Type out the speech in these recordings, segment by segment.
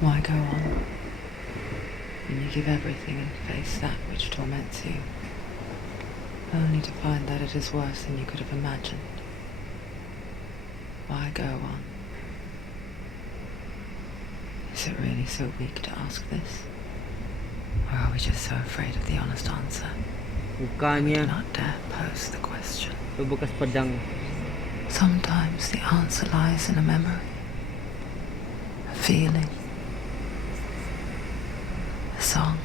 Why go on when you give everything and face that which torments you, only to find that it is worse than you could have imagined? Why go on? Is it really so weak to ask this? Or are we just so afraid of the honest answer? We do Bukannya not dare pose the question. itu bekas pedang. Sometimes the answer lies in a memory, a feeling, a song.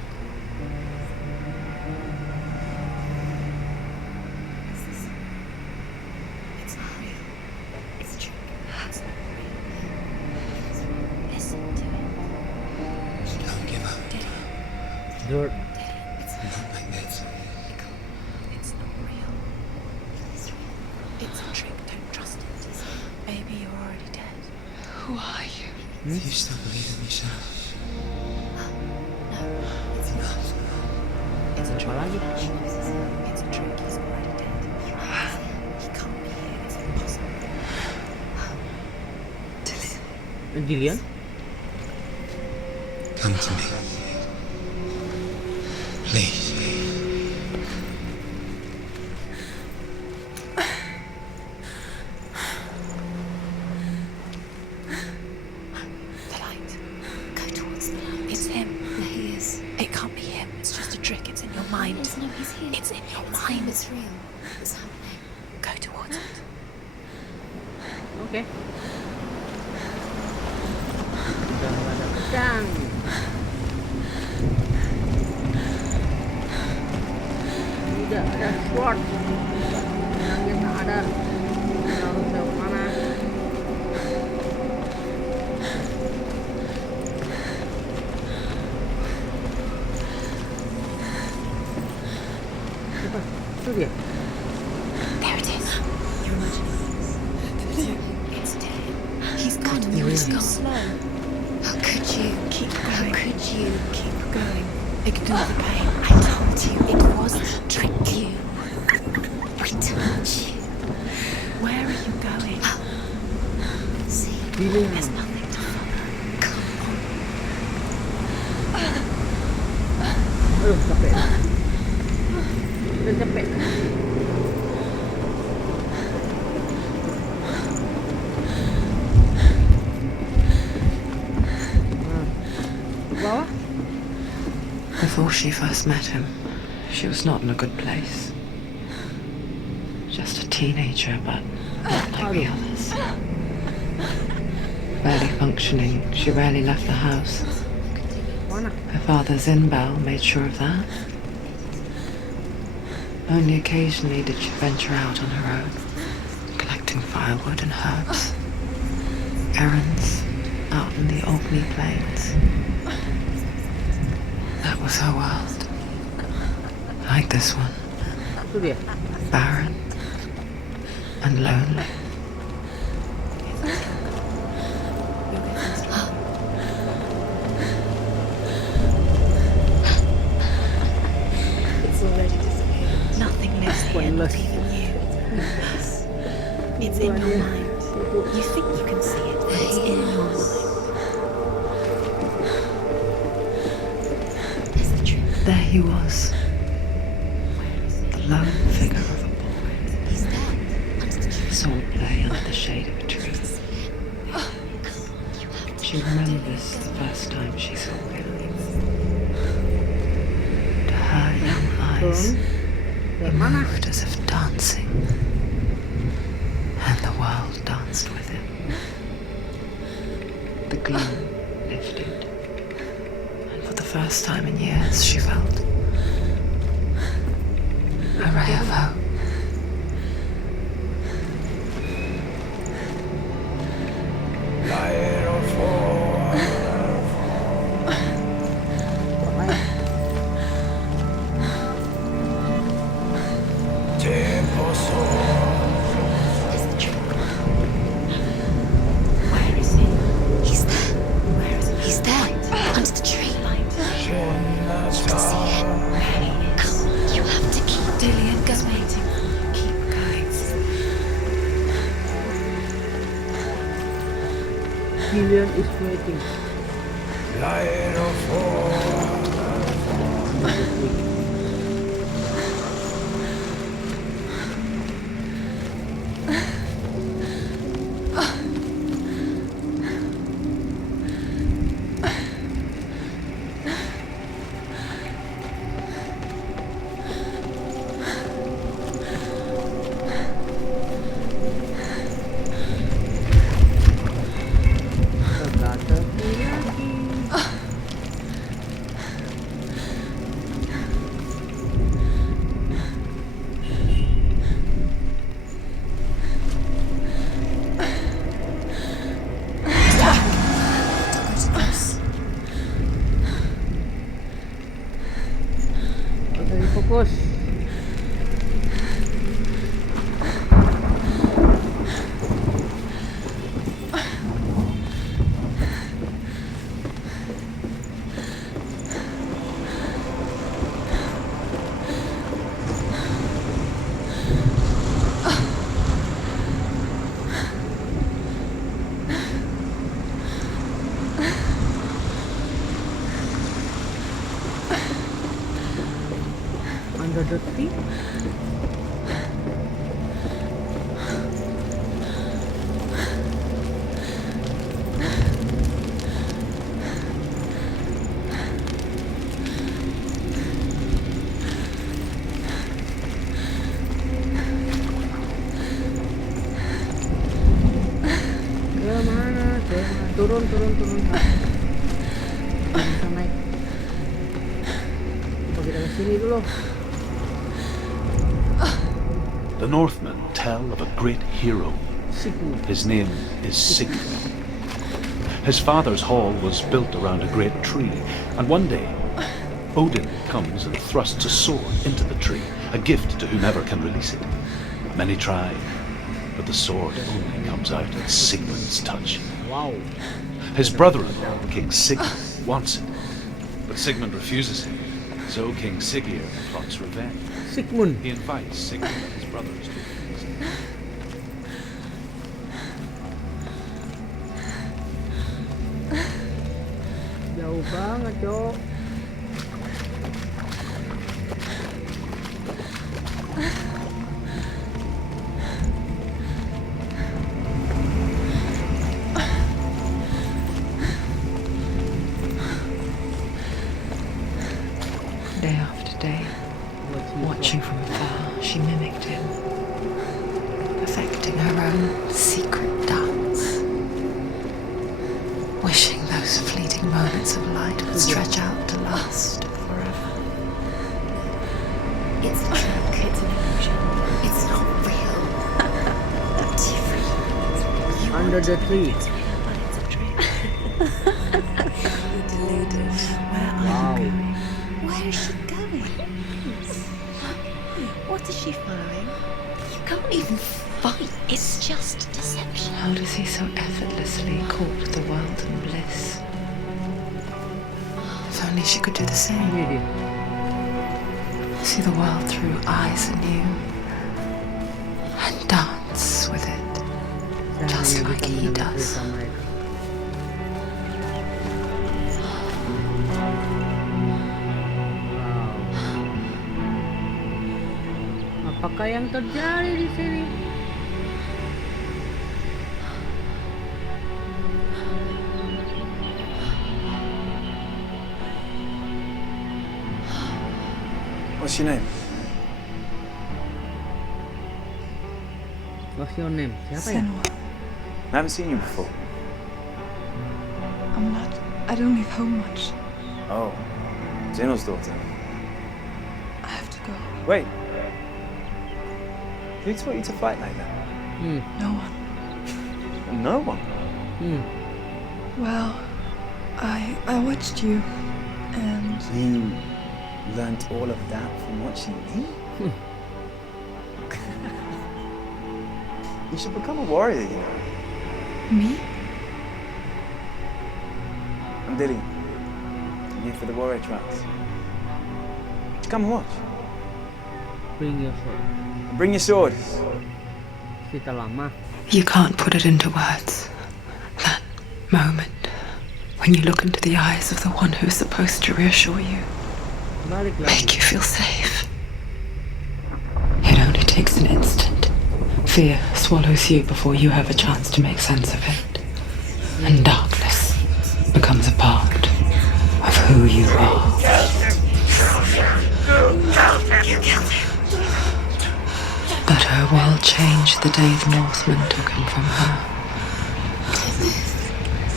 It's not real. It's true. It's not real. Listen to it. Don't give up. Dirt. Not like this. It's not real. It's real. It's a trick. Don't trust it. Baby, you're already dead. Who are you? Do you still believe in me, Sam? No, it's not. It's a trick. lagi? It's a trick. He's already dead. He can't be here. It's impossible. Jillian? Come to me. Please. The light. Go towards the light. It's him. There he is. It can't be him. It's just a trick. It's in your mind. No, he's here. It's in your mind. It's real. It's happening. Go towards it. Oke. Sudah ada pedang. Tidak ada sword. Pedangnya tak ada. Harus lewat mana? Itu dia. There it is. You're imagining. It's dead. He's gone. You're too slow. How could you? Keep How going. could you? Keep going. Ignore the pain. I told you it was to trick you. We told you. Where are you going? See, Jillian. There's nothing to follow. come on. Aduh, capek. Udah capek. Ke bawah? Before she first met him, she was not in a good place. Just a teenager, but not like the others. Barely functioning, she rarely left the house. Mana? Her father's in-bell made sure of that. Only occasionally did she venture out on her own, collecting firewood and herbs. Errands out in the Orkney plains. That was her world. Like this one, Itu dia. barren and lonely. It's already disappeared. Nothing lives here, not Pointless. even you. It's in your mind. You think you can see it, but it's in your mind. There's the truth. There he was, the lone figure of a boy. He's there. Under the tree. Saw him play under the shade of a tree. She remembers the first time she saw him. To her young eyes, he moved as if dancing, and the world danced with him. The gloom lifted, and for the first time in years she felt a ray of hope. There's the truth. Where is he? He's there. Where is he? He's there. Under the tree. Light. You can see him. There he is. Come on. You have to keep Dillian, going. just waiting. Keep going. Jillian is waiting. Fokus. Under the tree. Kemana? Turun. Bisa naik. Coba kita ke sini dulu. The Northmen tell of a great hero. His name is Sigurd. His father's hall was built around a great tree, and one day Odin comes and thrusts a sword into the tree, a gift to whomever can release it. Many try, but the sword only comes out at Sigmund's touch. Wow. His brother-in-law, King Sigurd, wants it, but Sigmund refuses him, so King Sigurd plots revenge. Sigmund. He invites Sigmund and his brothers to feast. Jauh banget, Cok. Day after day, watching from afar, she mimicked him, perfecting her own secret dance, wishing those fleeting moments of light would stretch out to last forever. It's a trick. It's an illusion. It's not real. Different. You Under the tree. it's real, but it's a trick. You're deluded. Where are Wow. you going? Where is she going? What is she following? You can't even fight. It's just deception. How does he so effortlessly court the world and bliss? If only she could do the same. Ini dia. See the world through eyes anew and dance with it. Dan Just ini like kita he mendengar does. cerita mereka. Wow. Apakah yang terjadi di sini? What's your name? What's your name? Siapa ya? Senua. I haven't seen you before. I don't leave home much. Oh, Zeno's daughter. I have to go. Wait. Who taught you to fight like that? No one. No one. Well, I watched you, and You learned all of that from watching me? You should become a warrior, you know. me? I'm Dilly. I'm here for the warrior trials. Come and watch. Bring your sword. Bring your sword. Cerita lama. You can't put it into words. That moment when you look into the eyes of the one who's supposed to reassure you, Balik lagi. make you feel safe. It only takes an instant. Fear swallows you before you have a chance to make sense of it. And darkness becomes a part of who you are. But her world changed the day the Northmen took him from her.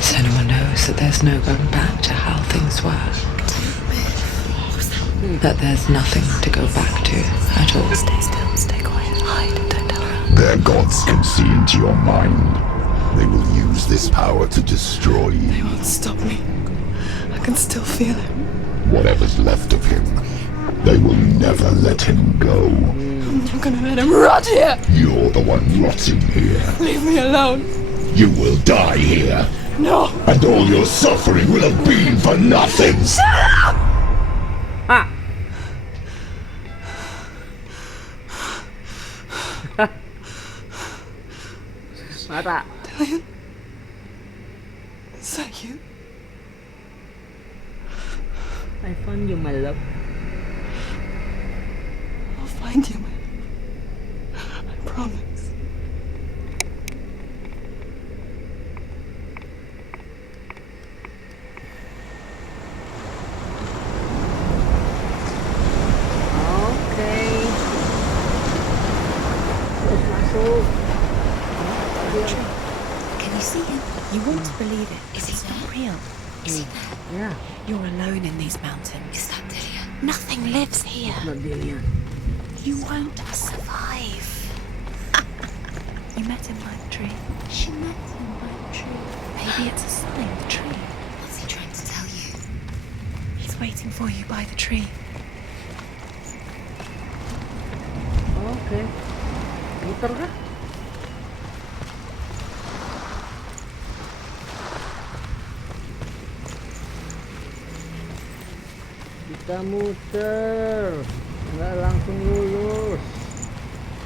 Senua knows that there's no going back to how things were. That there's nothing to go back to at all. Stay still, stay quiet, hide, don't tell her. Their gods can see into your mind. They will use this power to destroy They you. won't stop me. I can still feel him. Whatever's left of him, they will never let him go. I'm not gonna let him rot here. You're the one rotting here. Leave me alone. You will die here. No. And all your suffering will have been for nothing. Ah. Mata. Dillion? Is that you? I found you, my love. I'll find you, man. I promise. Okay. Terus masuk. Can you see him? You want to believe it. Is he not real? Is he there? Yeah, You're alone in these mountains. Is that Dillion? Nothing lives here. not Dillion. You won't survive. You met him by the tree. She met him by the tree. Maybe it's a sign, the tree. What's he trying to tell you? He's waiting for you by the tree. Oke. Muter kah? Kita muter, nggak langsung lurus.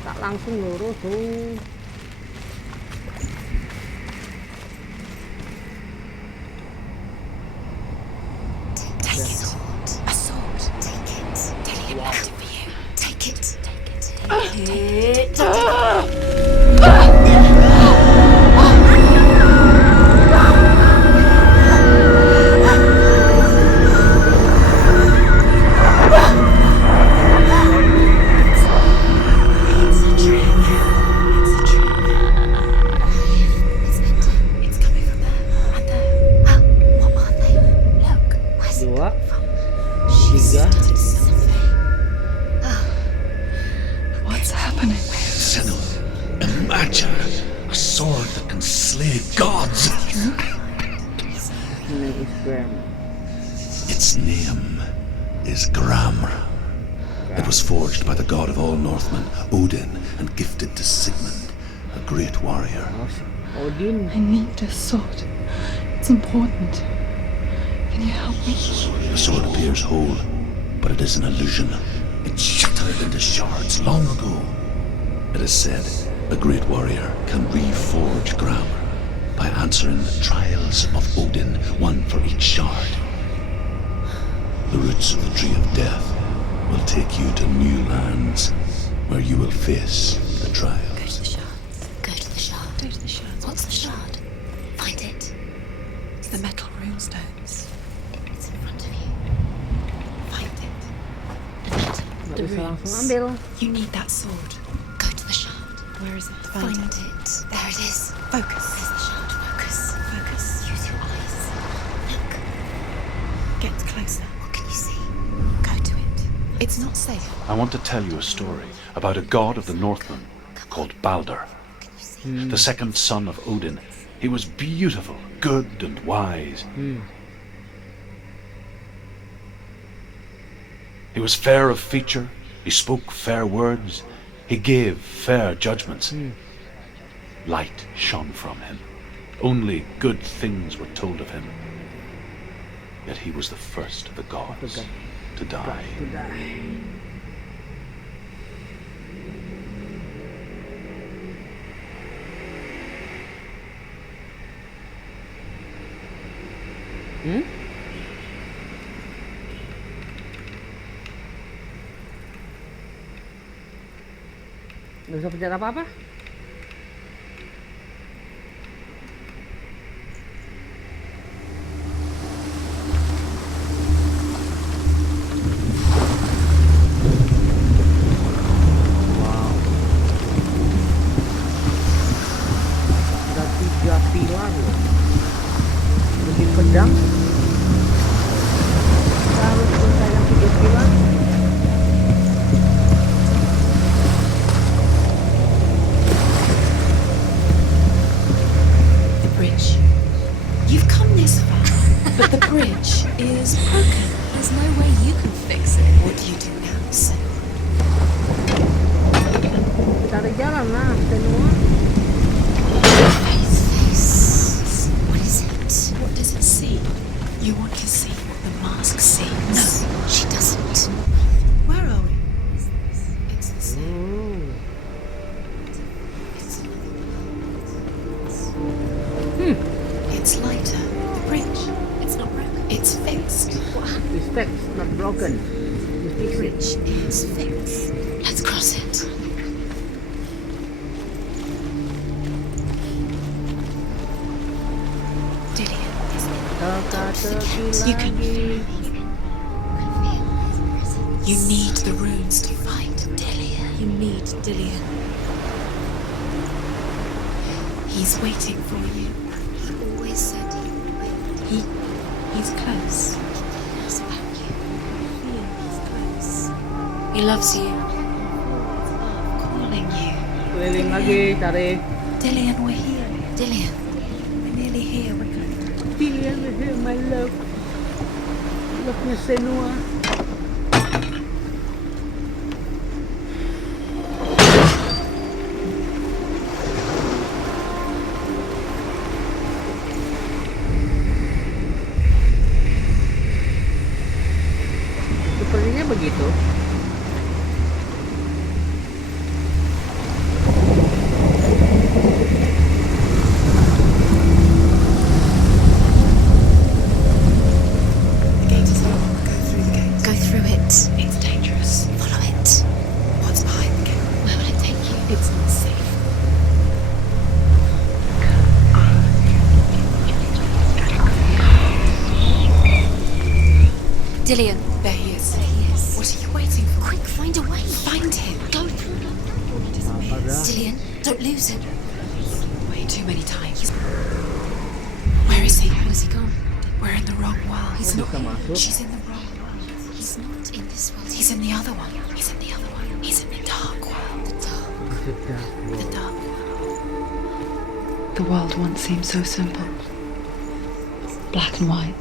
Tak langsung lurus tuh. Take it. A sword. Take it. Dillion left it for you. Take it. Take it. Take it. It's coming from there. And there. What are they? Look. Dua, She's tiga. started something. What's happening? Senua, imagine a sword that can slay gods. Name is Gram. Its name is Gram. It was forged by the god of all Northmen, Odin, and gifted to Sigmund, a great warrior. Odin. I need this sword. It's important. Can you help me? The sword appears whole, but it is an illusion. It shattered into shards long ago. It is said a great warrior can reforge Gram by answering the trials of Odin, one for each shard. The roots of the tree of death will take you to new lands where you will face the Go trials. to the shard. Go to the shard. Go to the shards. What's the shard? Find it. It's the metal runestones. It's in front of you. Find it. Nggak The bisa langsung runes. ambil. You need that sword. Go to the shard. Where is it? Find it. There it is. Focus. There's the shard. Focus. Focus. Use your eyes. Look. Get closer. What can you see? Go to it. It's not safe. I want to tell you a story about a god of the Northmen called Balder, Can you see? the second son of Odin. He was beautiful, good, and wise. He was fair of feature, he spoke fair words, he gave fair judgments. Light shone from him. Only good things were told of him. Yet he was the first of the gods to die. Hmm? Nggak bisa pencet apa-apa? Wow. Ada 3 pilar loh. Bikin pedang. Kita harus pencahayaan 3 pilar. You've come this far, but the bridge is broken. There's no way you can fix it. What do you do now, Senua? Cari jalan lah, Senua. Face. What is it? What does it see? You want to see what the mask sees. No, she doesn't. Where are we? It's the same. Oh. It's lighter. The bridge. It's not broken. It's fixed. What happened? This text not broken. Just fix it. Bridge is fixed. Let's cross it. Dillian, Teka-teki you can lagi. You need the runes to find Dillian. You need Dillian. He's waiting for you. He always said he would wait. He's close. He cares about you. He's close. He loves you. Calling you. Keliling lagi, cari. Dillian, we're here. Dillian, we're nearly here. We're going. Dillian, here, my love. Love-nya Senua. Sepertinya begitu. The gate is open. Go through the gate. Go through it. It's dangerous. Follow it. What's behind the gate? Where will it take you? It's not safe. Dillian. There he is. There he is. What are you waiting for? Quick, find a way. Find him. Go through. Ada. Dillian, don't lose him. Way too many times. Where is he? Where's he gone? We're in the wrong world. Kok bisa masuk? She's in the wrong world. He's not in this world. He's in the other one. He's in the other one. He's in the dark world. the dark. Sudah. The dark world. The world once seemed so simple. Black and white.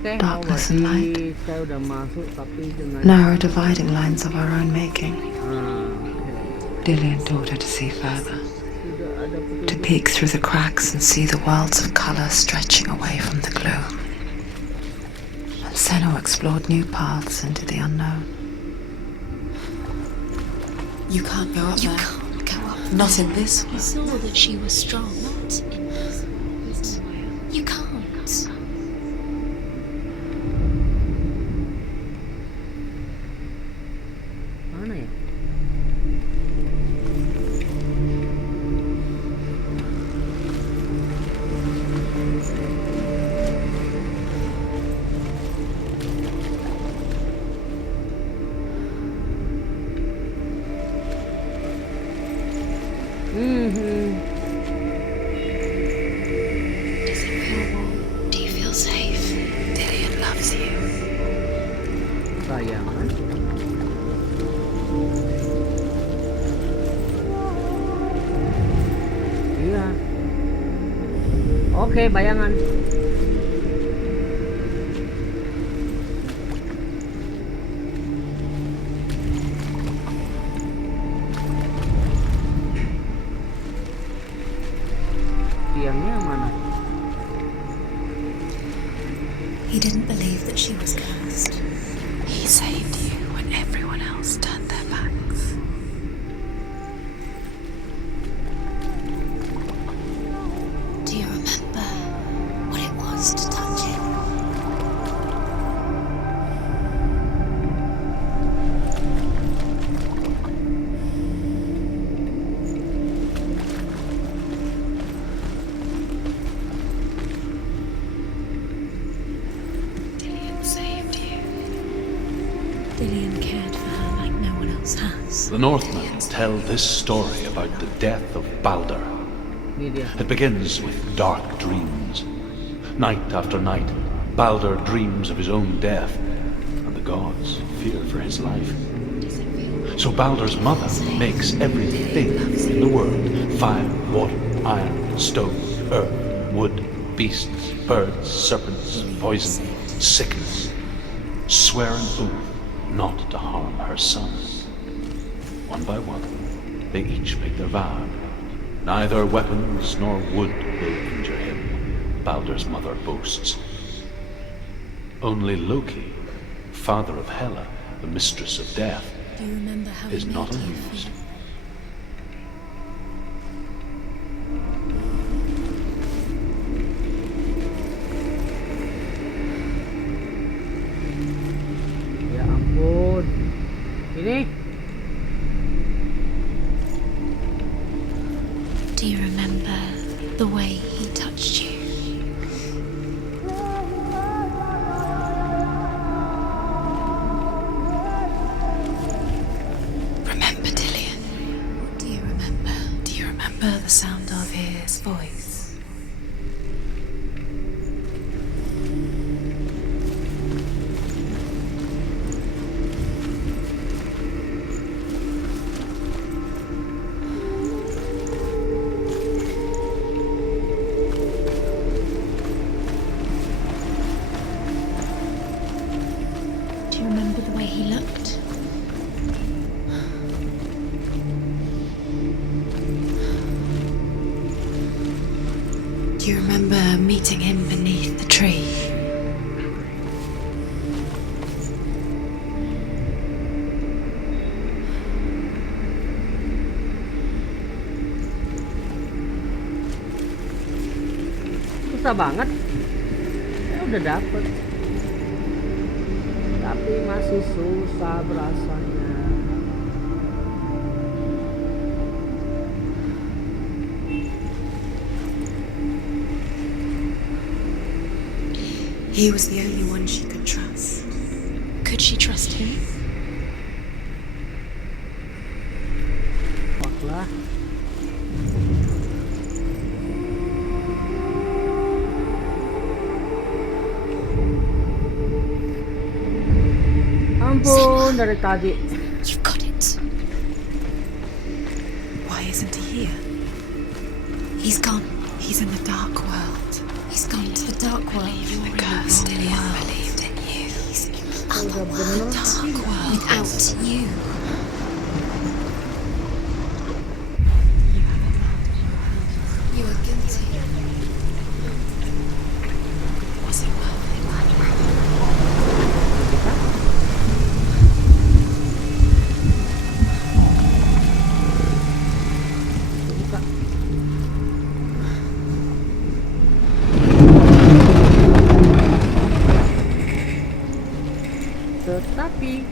Oke, Darkness berarti and light. saya udah masuk tapi dengan Narrow dividing lines of our own making. oke. Dillian taught her to see further, Sudah ada to petunjuk. peek through the cracks and see the worlds of color stretching away from the gloom. And Senua explored new paths into the unknown. You can't go up You there. can't go up. Not in this You world. saw that she was strong. Not in this world. You can't. Mana ya? Does it feel warm? Do you feel safe? Dillian loves you. Sayangan. Iya. Oke, bayangan. Tiangnya mana? He didn't believe that she was cursed. He saved you when everyone else turned their backs. Do you remember what it was to touch The Northmen tell this story about the death of Balder. Ini dia. It begins with dark dreams. Night after night, Balder dreams of his own death, and the gods fear for his life. So Balder's mother makes everything in the world: fire, water, iron, stone, earth, wood, beasts, birds, serpents, poison, sickness, swear an oath not to harm her son. One by one, they each make their vow. Neither weapons nor wood will injure him, Balder's mother boasts. Only Loki, father of Hela, the mistress of death, Do you remember how is he not made you amused. feel? Ya ampun. Ini Do you remember the way he touched you? Remember, Dillian? What do you remember? Do you remember the sound of his voice? Do you remember the way he looked? Do you remember meeting him beneath the tree? susah banget. Saya udah dapet, tapi masih susah berasanya. He was the only one she could trust. Could she trust him? Fuck lah. Ampun, dari tadi. You've got it. Why isn't he here? He's gone. He's in the dark world. He's gone to the dark world. The curse Dillian believed in you. He's in the other world, dark world, without you. You are guilty. Was it worth it? Tetapi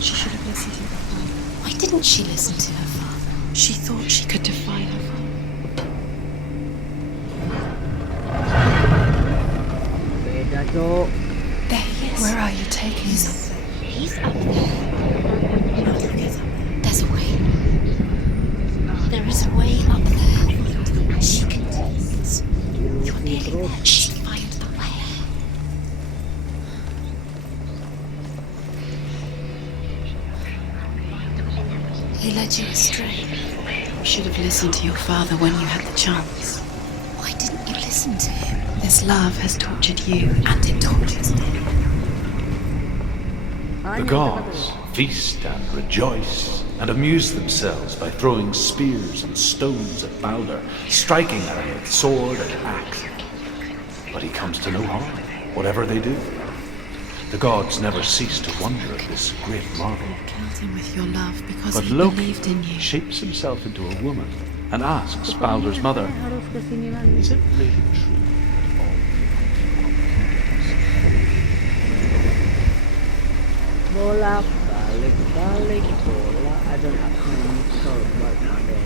She should have listened to her father. Why didn't she listen to her father? She thought she could defy her father. beda, Cok. There he is. Where are you taking him? He's up there. There's a way. There is a way up there. She can taste. You're nearly there. She can find the way. He led you astray. You should have listened to your father when you had the chance. Why didn't you listen to him? This love has tortured you, and it tortures me. The gods feast and rejoice and amuse themselves by throwing spears and stones at Balder, striking at him with sword and axe. But he comes to no harm, whatever they do. The gods never cease to wonder at this great marvel. You killed him with your love because But he Loki believed in you. shapes himself into a woman and asks Balder's mother, Harus kesini lagi. is it really true? Bolak balik balik bola. I don't have any soul but ada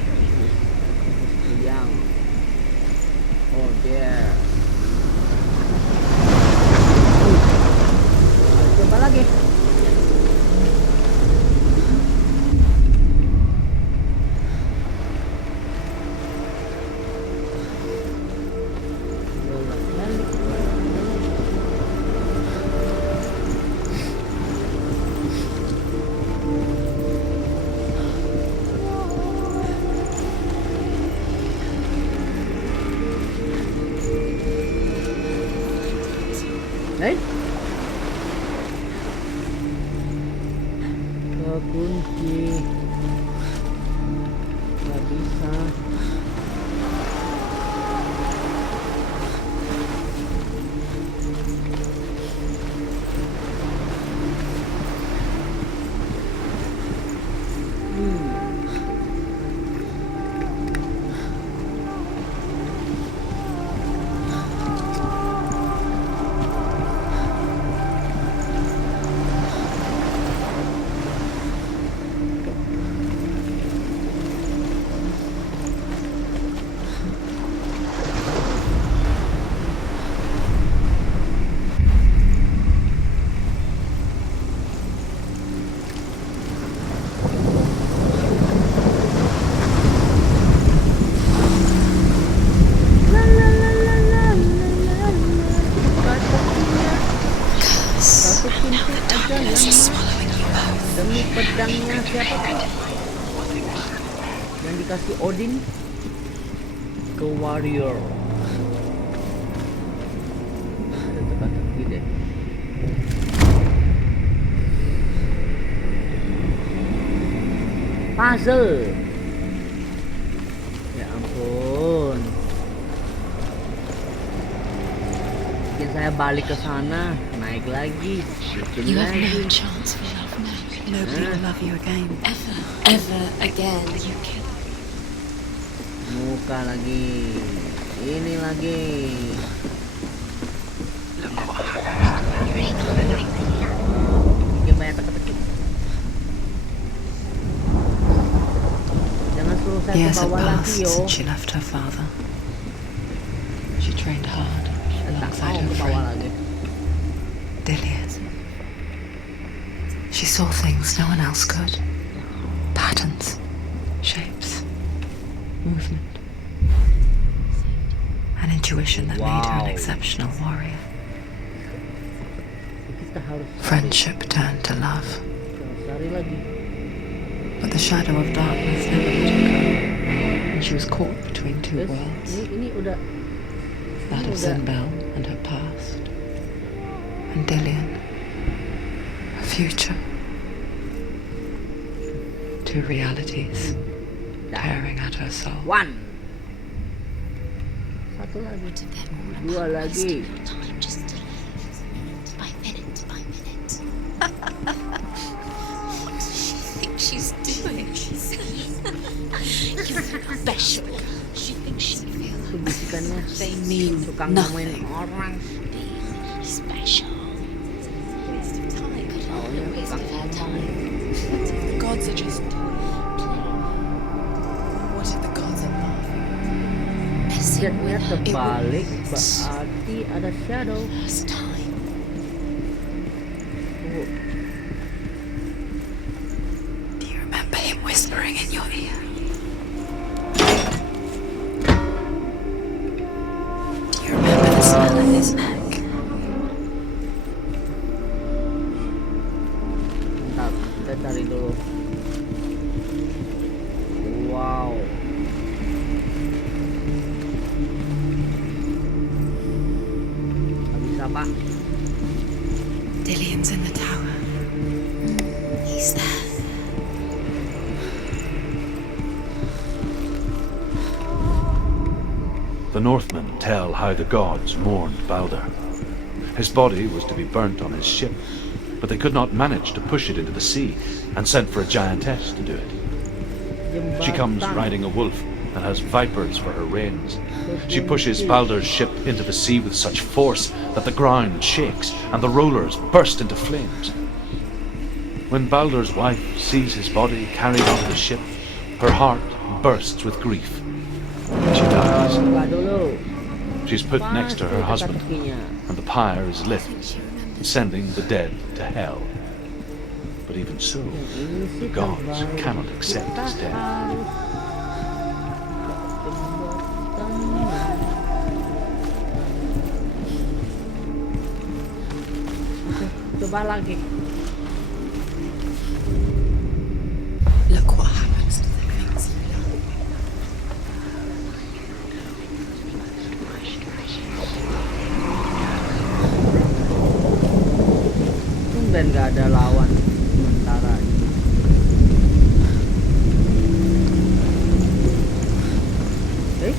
yang. Oh there. Coba lagi. Odin ke warrior. Ada teka-teki deh. Puzzle. Ya ampun. Bikin saya balik ke sana, naik lagi, bikin You have no lagi. chance for love now. Nobody will love you again. Ever again. You can. Muka lagi, ini lagi. Bikin banyak teka-teki. Jangan suruh saya ke Years had bawah lagi passed yo. since she left her father. She trained hard Tak alongside mau her ke bawah friend, lagi. Dillian. She saw things no one else could. Patterns, shapes, movement. An intuition that made her an Wow. exceptional warrior. Kita harus Friendship turned to love, cari lagi. but the shadow of darkness never let her go, and she was caught between two Terus, worlds, ini udah that of Zinbel and her past, and Dillian, her future. Two realities tearing at her soul. one. Satu lagi. Dua lagi. Time just to live. By minute by minute. What does she think she's doing? You're special. She thinks she feels Itu bisikannya. They mean Suka ngomongin nothing. orang. being special. Waste of time. Could have been a waste of her time. The gods are just. What if the gods are laughing? Messing Jetnya with her. terbalik berarti ada shadow. First time. Tunggu. Do you remember him whispering in your ear? Do you remember the smell of his neck? Bentar, kita cari dulu. Wow. Gak bisa pak. Dillian's in the tower. He's there. The Northmen tell how the gods mourned Balder. His body was to be burnt on his ship, but they could not manage to push it into the sea, and sent for a giantess to do it. She comes Jembatan. riding a wolf and has vipers for her reins. She pushes Balder's ship into the sea with such force that the ground shakes and the rollers burst into flames. When Balder's wife sees his body carried onto the ship, her heart bursts with grief. She dies. Buka dulu. She's put next to her Pasti husband, teka-tekinya. and the pyre is lit, She remembers. sending the dead to hell. But even so, Ini sih the gods terbalik. cannot accept his Kita death. harus jembatan. Oke, coba lagi. Look what happens to the things you love. Tumben gak ada lawan sementara ini. Eh?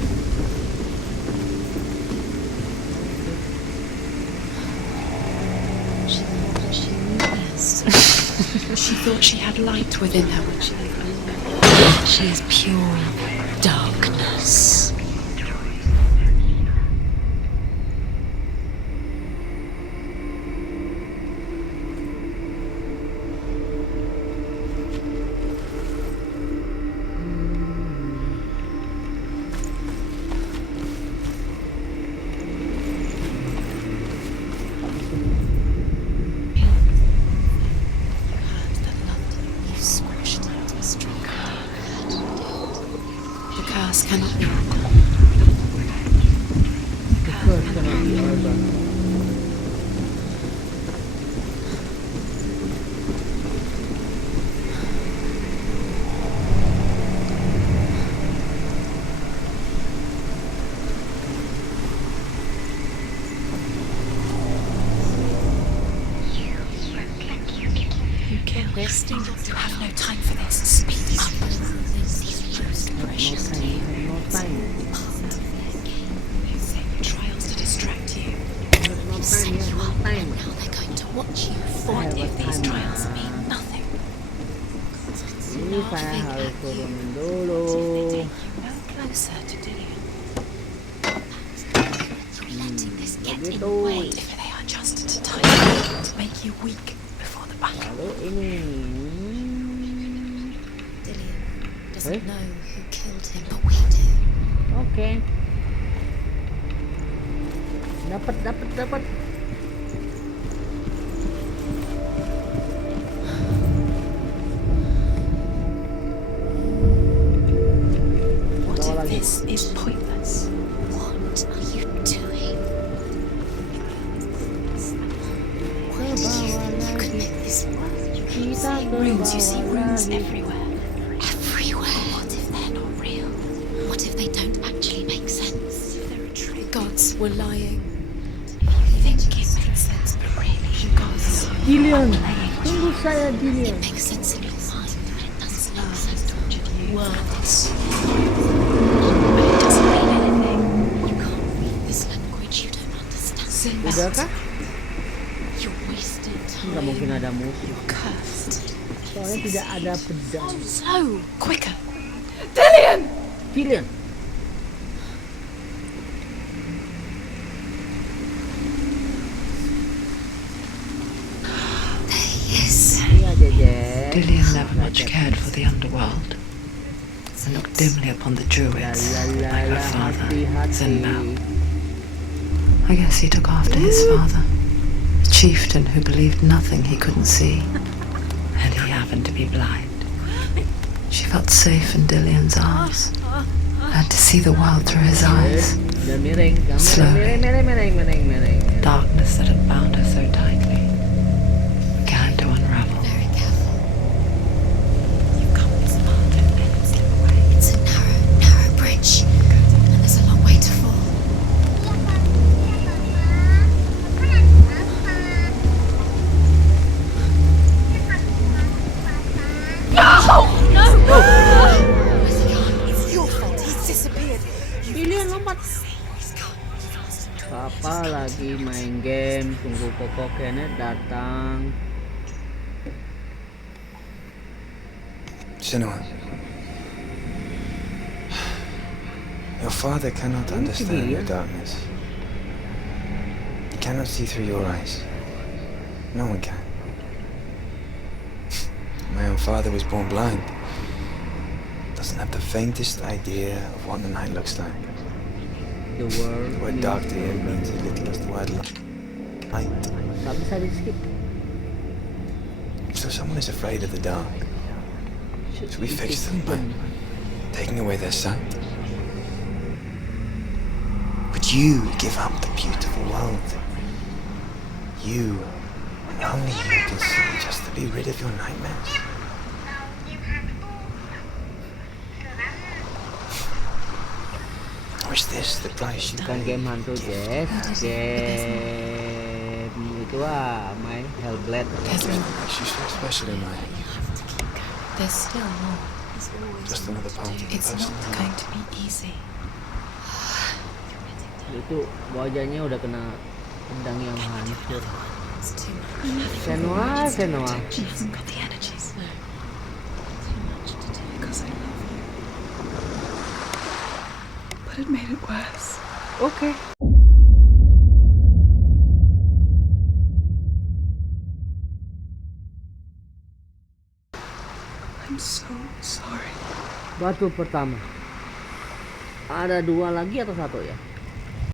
She knew this. She thought she had light within her when she lived alone. She is pure darkness. You squashed it to strong. The curse cannot be. The curse cannot be over. ngapain? They say the trials to distract you. Ngapain ya? Ngapain? Now they're going to watch you. I What have a if these timer. trials mean nothing? Ini saya harus turunin dulu. Take you no closer to Dillian. Letting this get in the way. If they are just to time to make you weak before the battle. Lalu ini. Dillian doesn't know who killed him, but we do. Oke. Dapat. What if this is pointless? What are you doing? You could make this work. Runes, you see runes everywhere. Everywhere. What if they're not real? What if they don't actually make sense? They're a trick. Gods were lying. You think it makes sense, but really, Gods Dillian. Tunggu saya Dillian. it makes sense in your mind, but it doesn't make sense. worlds. But it doesn't mean anything. You can't read this language. You don't understand. Udahkah? You're wasting Nggak time. mungkin ada musuh. Cursed. Soalnya tidak ada pedang. So, quicker. Dillian. Yes. Iya Jeje. Dillian never much cared for the underworld and looked dimly upon the druids like her father, Senua. I guess he took after his father, a chieftain who believed nothing he couldn't see, and he happened to be blind. She felt safe in Dillian's arms, had to see the world through his eyes. Udah miring. Slowly. Miring. Darkness that had bound her so tightly began to unravel. Very careful. You've come this far, don't let it slip away. It's a narrow bridge, and there's a long way to fall. It's your fault. He's disappeared. Dillian lompat. Papa lagi main game, tunggu Koko Kenneth datang. Senua, your father cannot understand your darkness. He cannot see through your eyes. No one can. My own father was born blind. Doesn't have the faintest idea of what the night looks like. The world. The word dark to him means as little as the word light. Gak bisa di skip. So someone is afraid of the dark. Should we fix them by taking away their sight? Would you give up the beautiful world? You, and only you can see, just to be rid of your nightmares? Or is this the price you Bukan game hantu Jess, game itu main Hellbalde. There's What makes you so special in my eyes? There's still more. Just another part of the It's not person. going to be easy. Itu wajahnya udah kena pedang yang hancur. It's too much. Senua. She hasn't got the energies. No. Too much to do because I love you. But it made it worse. Oke. I'm so sorry. Batu pertama. Ada 2 lagi atau 1 ya?